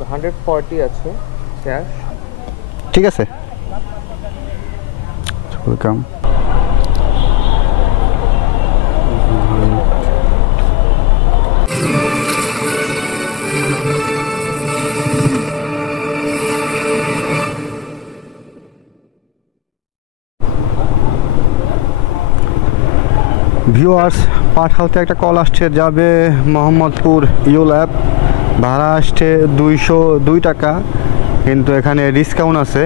140 আছে ক্যাশ। ঠিক আছে, ওয়েলকাম। ভিউয়ার্স, পাঠাওতে একটা কল আসছে, যাবে মোহাম্মদপুর ইউল্যাব, ভাড়া আসছে 202 টাকা, কিন্তু এখানে ডিসকাউন্ট আছে।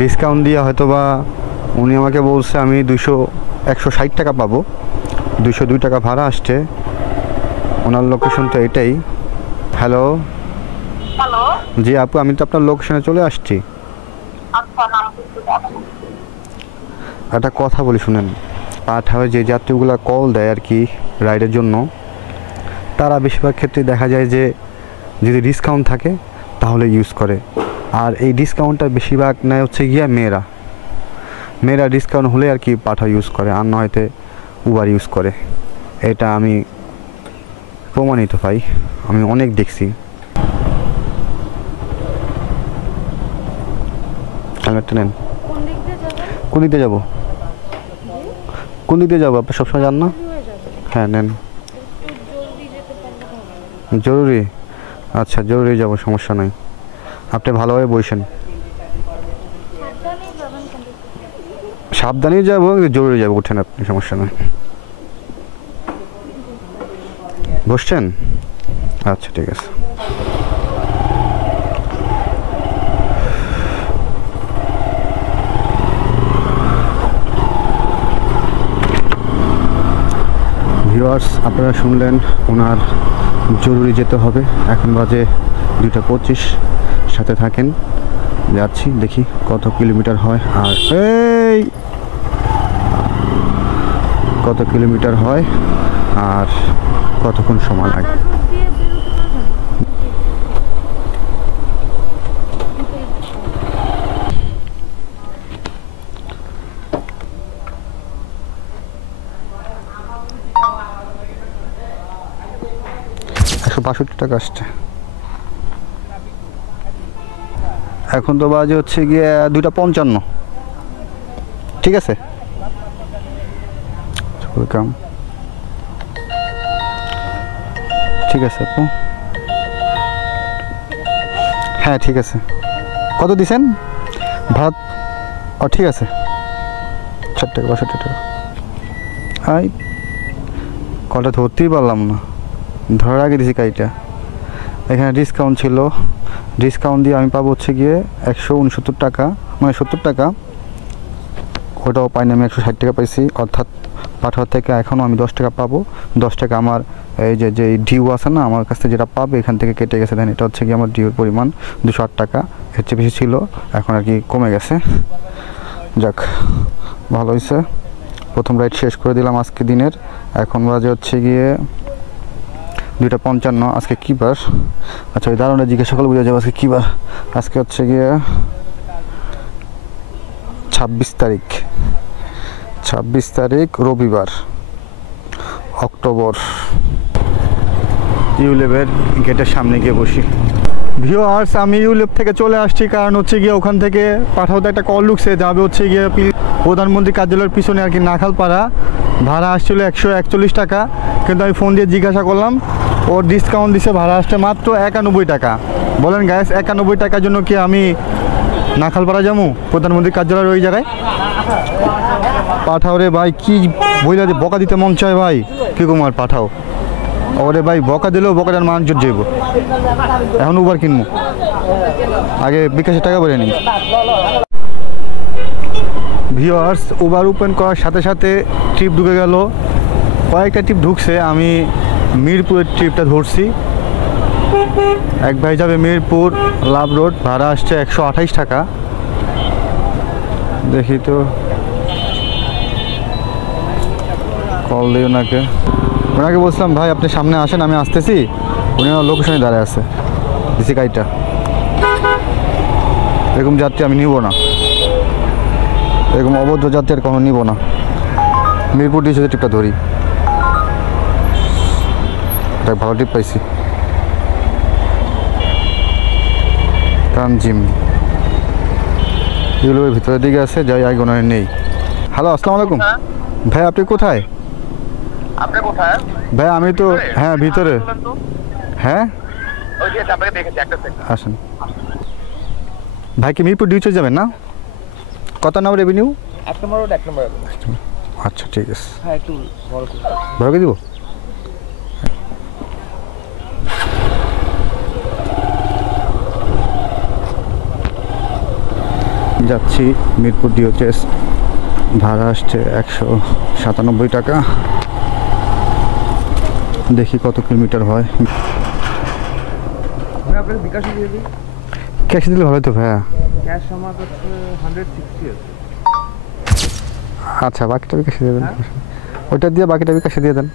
ডিসকাউন্ট দিয়ে হয়তো বা উনি আমাকে বলছে আমি 160 টাকা পাবো। 202 টাকা ভাড়া আসছে। ওনার লোকেশন তো এটাই। Hello, hello. জি আপু, আমি তো আপনার লোকেশনে চলে আসছি। আচ্ছা, নাম কি? একটা কথা বলি শুনেন, পাঠাওয়ে যে যাত্রীগুলো কল দেয় আর কি রাইডের জন্য, তারা বেশিরভাগ ক্ষেত্রে দেখা যায় যে যদি ডিসকাউন্ট থাকে তাহলে ইউজ করে। আর এই ডিসকাউন্টটা বেশিরভাগ নেয় হচ্ছে গিয়া মেয়েরা ডিসকাউন্ট হলে আর কি পাঠাও ইউজ করে, আর নয়তো উবার ইউজ করে। এটা আমি প্রমাণিত পাই, আমি অনেক দেখছি। হেলমেটটা নেন। কোন দিক দিয়ে যাবো? কোন দিক দিয়ে যাবো আপনি সবসময় জান না? হ্যাঁ নেন। জরুরি? আচ্ছা, জরুরি যাবো, সমস্যা নাই। আপনি ভালোভাবে বসেন। সাবধানে যাবো, জরুরি যাবো, উঠেন আপনি, সমস্যা নাই। বসছেন? আচ্ছা ঠিক আছে। ভিউয়ার্স, আপনারা শুনলেন ওনার জরুরি যেতে হবে। এখন বাজে 2:25। সাথে থাকেন, যাচ্ছি, দেখি কত কিলোমিটার হয় আর কত কিলোমিটার হয় আর কতক্ষণ সময় লাগে। টাকা আসছে। এখন তো বাজে হচ্ছে গিয়ে 2:55। ঠিক আছে, ওয়েলকাম। ঠিক আছে আপু, হ্যাঁ ঠিক আছে। কত দিছেন ভাত? ও ঠিক আছে, 60 টাকা, 62 টাকা। আই কলটা ধরতেই পারলাম না, ধরার আগে দিছি কাইটা। এখানে ডিসকাউন্ট ছিল, ডিসকাউন্ট দিয়ে আমি পাবো হচ্ছে গিয়ে 169 টাকা, মানে 70 টাকা। ওটাও পাইনি, আমি 160 টাকা পাইছি। অর্থাৎ পাঠাওয়ার থেকে এখনও আমি 10 টাকা পাবো। 10 টাকা আমার এই যে ডিউ আছে না, আমার কাছ থেকে যেটা পাবে এখান থেকে কেটে গেছে। দেন এটা হচ্ছে কি আমার ডিউর পরিমাণ 208 টাকা, এর চেয়ে বেশি ছিল, এখন আর কি কমে গেছে। যাক, ভালো হয়েছে। প্রথম রাইড শেষ করে দিলাম আজকে দিনের। এখন বাজে হচ্ছে গিয়ে 2:55। আজকে কী বার? আচ্ছা, ওই দারুণে জিজ্ঞাসা করলে বোঝা যাবে আজকে কী বার। আজকে হচ্ছে গিয়ে 26 তারিখ, 26 তারিখ রবিবার, অক্টোবর। ইউলেবের গেটের সামনে গিয়ে বসি। ভিউয়ার্স, আমি ইউলেব থেকে চলে আসছি, কারণ হচ্ছে গিয়ে ওখান থেকে পাঠাওতে একটা কল ঢুকছে, যাবে হচ্ছে গিয়ে প্রধানমন্ত্রী কার্যালয়ের পিছনে আর কি, নাখালপাড়া। ভাড়া আসছিল 141 টাকা, কিন্তু আমি ফোন দিয়ে জিজ্ঞাসা করলাম, ওর ডিসকাউন্ট দিছে, ভাড়া আসছে মাত্র 91 টাকা। বলেন গ্যাস, 91 টাকার জন্য কি আমি নাখালপাড়া যাবো প্রধানমন্ত্রী কার্যালয়ের ওই জায়গায়? পাঠাও রে ভাই, কি বইলা যে বকা দিতে মন চায় ভাই, কি কুমার পাঠাও। ওরে ভাই, বকা দিলেও বকাটার মান জোর যাইব। এখন উবার কিনবো, আগে বিকাশের টাকা ভরে নিই। ভিউয়ার্স, উবার ওপেন করার সাথে সাথে ট্রিপ ঢুকে গেল, কয়েকটা ট্রিপ ঢুকছে। আমি মিরপুরের ট্রিপটা ধরছি। এক ভাই যাবে মিরপুর লাভ রোড, ভাড়া আসছে 128 টাকা। দেখি তো, কল দিই ওনাকে। ওনাকে বলছিলাম ভাই আপনি সামনে আসেন, আমি আসতেছি। উনি আমার লোকেশনে দাঁড়ায় আছে, দিছি গাড়িটা। এরকম যাত্রী আমি নিব না, এরকম অভদ্র যাত্রী আর কখনো নিব না। মিরপুর দিয়ে সাথে ট্রিপটা ধরি, এটা ভালো ট্রিপ পাইছি। তানজিম, এগুলো ভিতরের দিকে আছে, যাই আইগোনারে নেই। হ্যালো, আসসালামু আলাইকুম ভাই, আপনি কোথায়? আপনি কোথায়? ভাই আমি তো হ্যাঁ ভিতরে। হ্যাঁ ওই যে আপনাকে দেখেছি একটা সেকেন্ড। আসেন ভাই, কি মিরপুর ডিউচে যাবেন না? কত নম্বর রেভিনিউ? 1 নম্বর রোড 1 নম্বর। আচ্ছা ঠিক আছে, হ্যাঁ একটু বড় করে। বড় করে দিব। যাচ্ছি মিরপুর ডিওচেস, ভাড়া আসছে 197 টাকা। দেখি কত কিলোমিটার হয়। আমি আপনাকে বিকাশে দিয়ে দিই। ক্যাশ দিলে ভালো তো ভাইয়া। ক্যাশ আমার কাছে 160 আছে। আচ্ছা, বাকিটা বিকাশে দিয়ে দেন। ওইটা দিয়ে বাকিটা বিকাশে দিয়ে দেন।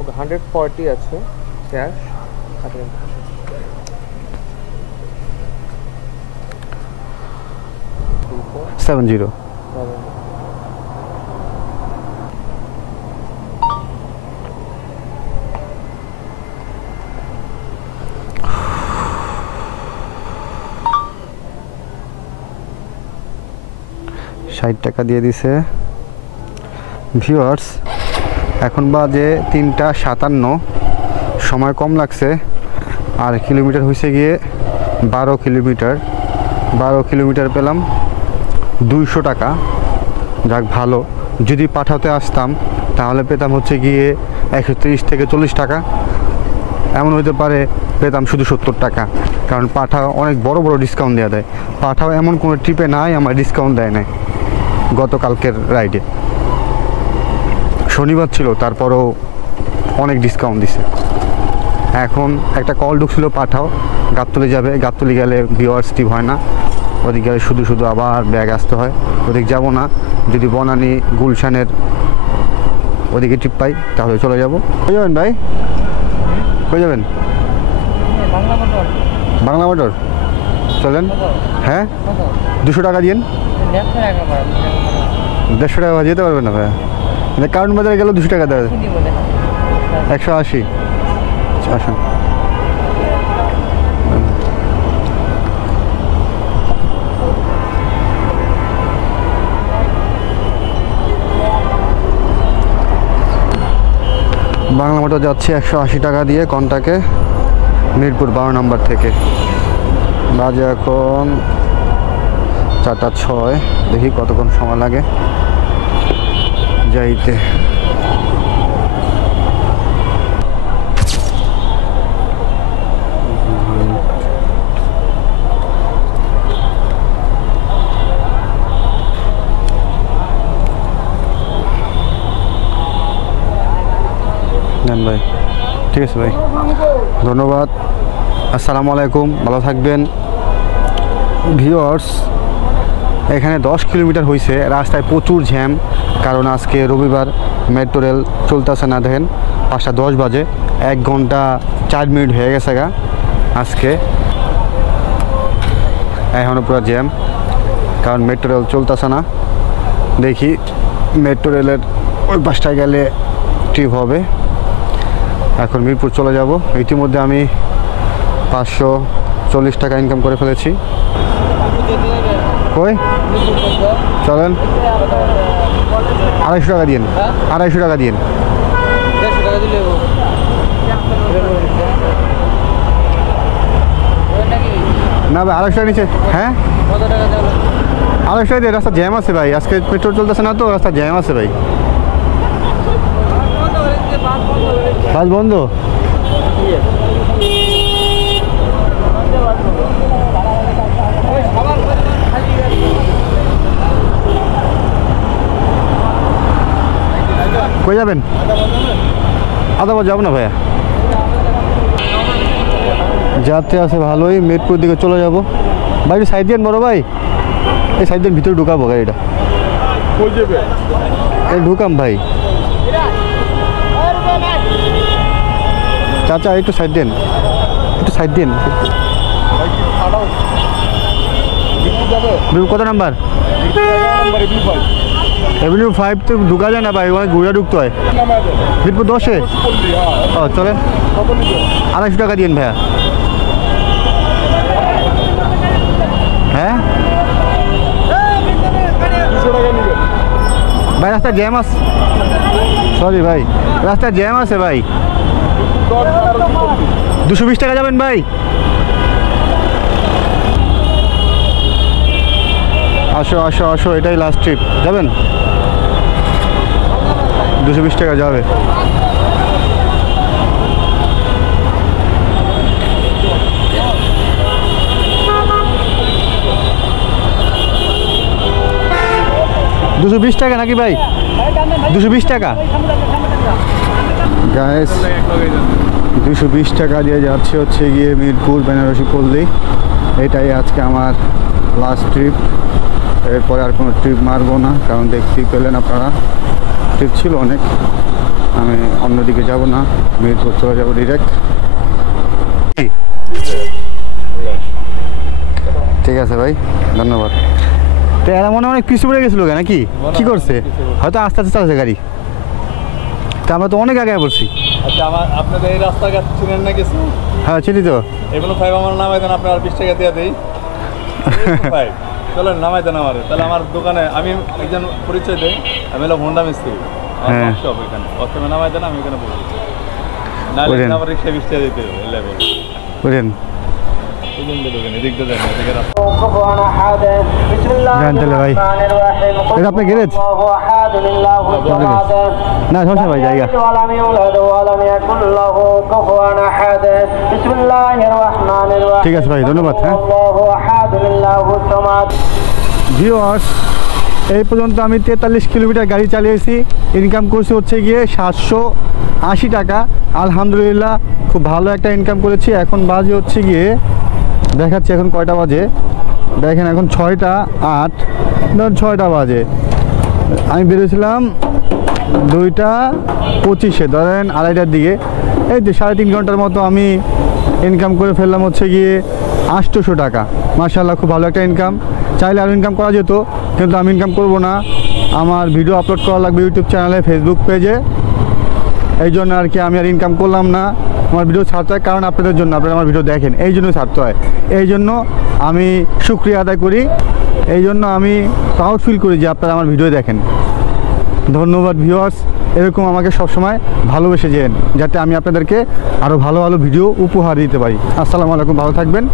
ওকে 140 আছে ক্যাশ। আচ্ছা 70। টাকা দিয়ে দিছে। ভিউয়ার্স, এখন বাজে 3:57, সময় কম লাগছে। আর কিলোমিটার হয়েছে গিয়ে 12 কিলোমিটার। 12 কিলোমিটার পেলাম 200 টাকা। যাক ভালো। যদি পাঠাতে আসতাম তাহলে পেতাম হচ্ছে গিয়ে 130 থেকে 40 টাকা। এমন হতে পারে পেতাম শুধু 70 টাকা, কারণ পাঠাও অনেক বড় বড় ডিসকাউন্ট দেওয়া দেয়। পাঠাও এমন কোনো ট্রিপে নাই আমার ডিসকাউন্ট দেয় নাই। গতকালকের রাইডে শনিবার ছিল, তারপরও অনেক ডিসকাউন্ট দিছে। এখন একটা কল ঢুকছিল, পাঠাও গাবতলি যাবে। গাবতলি গেলে ভিউয়ার্স ট্রিপ হয় না, ওদিক গেলে শুধু শুধু আবার ব্যাগ আসতে হয়। ওদিক যাব না, যদি বনানী গুলশানের ওদিকে ট্রিপ পাই তাহলে চলে যাব। কই যাবেন ভাই? কই যাবেন? বাংলা মোটর চলেন। হ্যাঁ 200 টাকা দিন। 150 টাকা যেতে পারবেন না ভাইয়া? মানে কারণ বাজারে গেলেও 200 টাকা দেবে। 180। আসুন। বাংলা মোটর যাচ্ছে 180 টাকা দিয়ে কন্টাকে, মিরপুর 12 নম্বর থেকে। বাজে এখন 4:06। দেখি কতক্ষণ সময় লাগে যাইতে। নেন ভাই, ঠিক আছে ভাই, ধন্যবাদ। আসসালামু আলাইকুম, ভালো থাকবেন। ভিউয়ার্স, এখানে 10 কিলোমিটার হয়েছে। রাস্তায় প্রচুর জ্যাম, কারণ আজকে রবিবার, মেট্রো রেল চলতেছে না। দেখেন 5:10 বাজে, 1 ঘন্টা 4 মিনিট হয়ে গেছে গা আজকে। এখনও পুরো জ্যাম, কারণ মেট্রো রেল চলতেছে না। দেখি মেট্রো রেলের ওই পাশটায় গেলে ট্রিপ হবে। এখন মিরপুর চলে যাব। ইতিমধ্যে আমি 540 টাকা ইনকাম করে ফেলেছি। কই চলেন, 250 টাকা দিন। 250 টাকা দিন। না ভাই, 250 টাকা নিচে। হ্যাঁ 250 টাকা দিয়ে। রাস্তা জ্যাম আছে ভাই, আজকে পেট্রোল চলতেছে না তো, রাস্তা জ্যাম আছে ভাই। বাস বন্ধ। কই যাবেন? আদাবাদ যাবো না ভাইয়া, যাত্রী আছে ভালোই। মিরপুর দিকে চলে যাব ভাই। একটু সাইড দেন বড় ভাই, এই সাইড দেন, ভিতরে ঢুকাবো গাড়িটা। এই ঢুকাম ভাই। চাচা একটু সাইড দেন, একটু সাইড দেন। কত নাম্বার? এভিনিউ 5 তো ঢুকা যায় না ভাই, ওখানে ঘুরে ঢুকতে হয়। মিরপুর 10-এ ও চলেন, 250 টাকা দিন ভাইয়া। হ্যাঁ ভাই রাস্তা জ্যাম আছে, সরি ভাই রাস্তা জ্যাম আছে ভাই। 220 টাকা যাবেন ভাই? আসো আসো আসো, এটাই লাস্ট ট্রিপ, যাবেন? 220 টাকা যাবে। $220 টাকা নাকি ভাই? 220 টাকা গাইস, 220 টাকা দিয়ে যাচ্ছে হচ্ছে গিয়ে মিরপুর বেনারসি পল্লী। এটাই আজকে আমার লাস্ট ট্রিপ, এরপরে আর কোনো ট্রিপ মারবো না, কারণ দেখতেই পেলেন আপনারা ট্রিপ ছিল অনেক। আমি অন্যদিকে যাব না, মিরপুর চলে যাবো ডিরেক্ট। ঠিক আছে ভাই, ধন্যবাদ। তো এরা মনে অনেক পিছু পড়ে গেছিলো নাকি, কি করছে? হয়তো আস্তে আস্তে চালাচ্ছে গাড়ি, তা আমরা তো অনেক আগে পড়ছি। আচ্ছা, আপনাদের এই রাস্তাঘাট চিনেন না কিছু? হ্যাঁ চিনি তো। এগুলো 5 আমার নামাই দেন, আপনার 20 টাকা দিয়ে দেই। চলেন নামাই দেন আমার, তাহলে আমার দোকানে আমি একজন পরিচয় দেই, আমি হলো হোন্ডা মিস্ত্রি। হ্যাঁ। এখানে প্রথমে নামাই দেন, আমি এখানে বলি নাহলে আমার রিক্সা 20 টাকা দিতে হবে লেভেল। বুঝলেন? এদিক দিয়ে দেন, এদিকে রাস্তা। জানতেলে ভাই, এটা আপনার গ্যারেজ? না সমস্যা ভাই, জায়গা। ঠিক আছে ভাই, ধন্যবাদ। হ্যাঁ ভিউয়ার্স, এই পর্যন্ত আমি 43 কিলোমিটার গাড়ি চালিয়েছি, ইনকাম করছি হচ্ছে গিয়ে 780 টাকা। আলহামদুলিল্লাহ খুব ভালো একটা ইনকাম করেছি। এখন বাজে হচ্ছে গিয়ে, দেখাচ্ছি এখন কয়টা বাজে, দেখেন এখন 6টা 8, ধরুন 6টা বাজে। আমি বেরিয়েছিলাম 2টা 25-এ, ধরেন 2:30টার দিকে। এই যে 3.5 ঘন্টার মতো আমি ইনকাম করে ফেললাম হচ্ছে গিয়ে 800 টাকা। মাশাআল্লাহ খুব ভালো একটা ইনকাম। চাইলে আরও ইনকাম করা যেত, কিন্তু আমি ইনকাম করব না। আমার ভিডিও আপলোড করা লাগবে ইউটিউব চ্যানেলে, ফেসবুক পেজে, এই জন্য আর কি আমি আর ইনকাম করলাম না। আমার ভিডিও ছাড়তে হয় কারণ আপনাদের জন্য, আপনারা আমার ভিডিও দেখেন, এই জন্য ছাড়তে হয়। এই জন্য আমি শুকরিয়া আদায় করি, এই জন্য আমি প্রাউড ফিল করি যে আপনারা আমার ভিডিও দেখেন। ধন্যবাদ ভিউয়ার্স, এরকম আমাকে সবসময় ভালোবেসে যেন, যাতে আমি আপনাদেরকে আরও ভালো ভালো ভিডিও উপহার দিতে পারি। আসসালামু আলাইকুম, ভালো থাকবেন।